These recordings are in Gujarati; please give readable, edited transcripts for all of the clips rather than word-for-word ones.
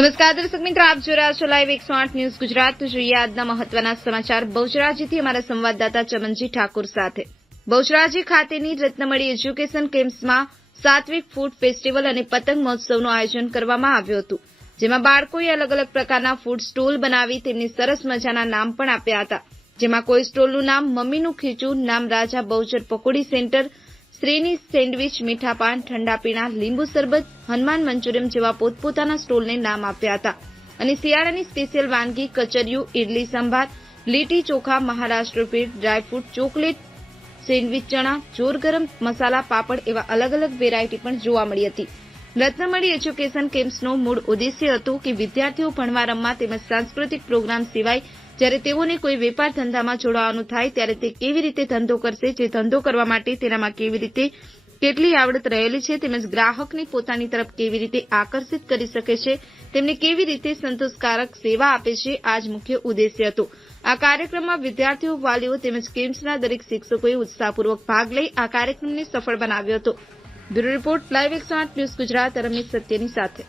નમસ્કાર દર્શક મિત્રો, આપ જોઈ રહ્યા છો લાઈવ 108 ન્યૂઝ ગુજરાત। તો જોઈએ આજના મહત્વના સમાચાર બહુચરાજીથી અમારા સંવાદદાતા ચમનજી ઠાકુર સાથે। બહુચરાજી ખાતેની રત્નમણી એજ્યુકેશન કેમ્પસમાં સાત્વિક ફૂડ ફેસ્ટિવલ અને પતંગ મહોત્સવનું આયોજન કરવામાં આવ્યું હતું, જેમાં બાળકોએ અલગ અલગ પ્રકારના ફૂડ સ્ટોલ બનાવી તેમને સરસ મજાના નામ પણ આપ્યા હતા, જેમાં કોઈ સ્ટોલનું નામ મમ્મીનું ખીચું, નામ રાજા બહુચર પકોડી સેન્ટર, શ્રીની સેન્ડવીચ, મીઠા પાન, ઠંડા પીણા, લીંબુ શરબત, હનુમાન મંચુરિયમ જેવા પોતપોતાના સ્ટોલને નામ આપ્યા હતા અને શિયાળાની સ્પેશિયલ વાનગી કચરિયું, ઇડલી સંભાર, લીટી ચોખા, મહારાષ્ટ્ર પીઠ, ડ્રાયફ્રૂટ, ચોકલેટ, સેન્ડવીચ, ચણા, જોર ગરમ મસાલા, પાપડ એવા અલગ અલગ વેરાયટી પણ જોવા મળી હતી। રત્નમણી એજ્યુકેશન કેમ્પસનો મૂળ ઉદ્દેશ્ય હતું કે વિદ્યાર્થીઓ ભણવા રમવા તેમજ સાંસ્કૃતિક પ્રોગ્રામ સિવાય જ્યારે તેઓને કોઈ વેપાર ધંધામાં જોડાવાનું થાય ત્યારે તે કેવી રીતે ધંધો કરશે, જે ધંધો કરવા માટે તેનામાં કેવી રીતે કેટલી આવડત રહેલી છે તેમજ ગ્રાહકને પોતાની તરફ કેવી રીતે આકર્ષિત કરી શકે છે, તેમને કેવી રીતે સંતોષકારક સેવા આપે છે, આ જ મુખ્ય ઉદ્દેશ્ય હતો। આ કાર્યક્રમમાં વિદ્યાર્થીઓ, વાલીઓ તેમજ કેમ્પસના દરેક શિક્ષકોએ ઉત્સાહપૂર્વક ભાગ લઈ આ કાર્યક્રમને સફળ બનાવ્યો હતો। Bureau report, live 108 news Gujarat, Ramesh સત્યની સાથે।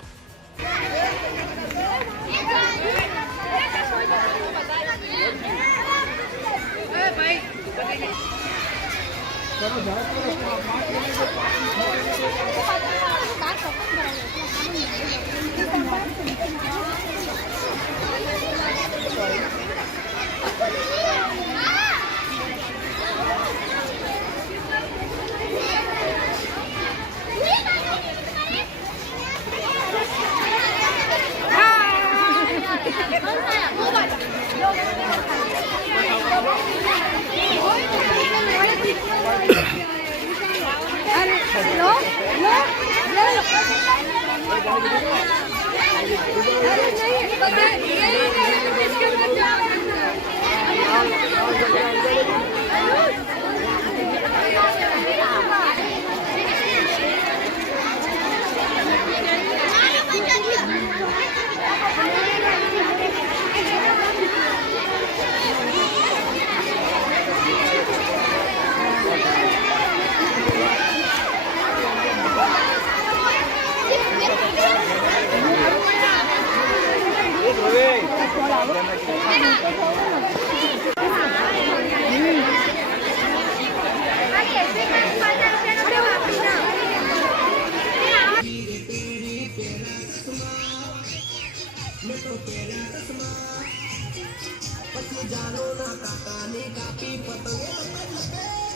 जानो ना काका ने कापी पतंगे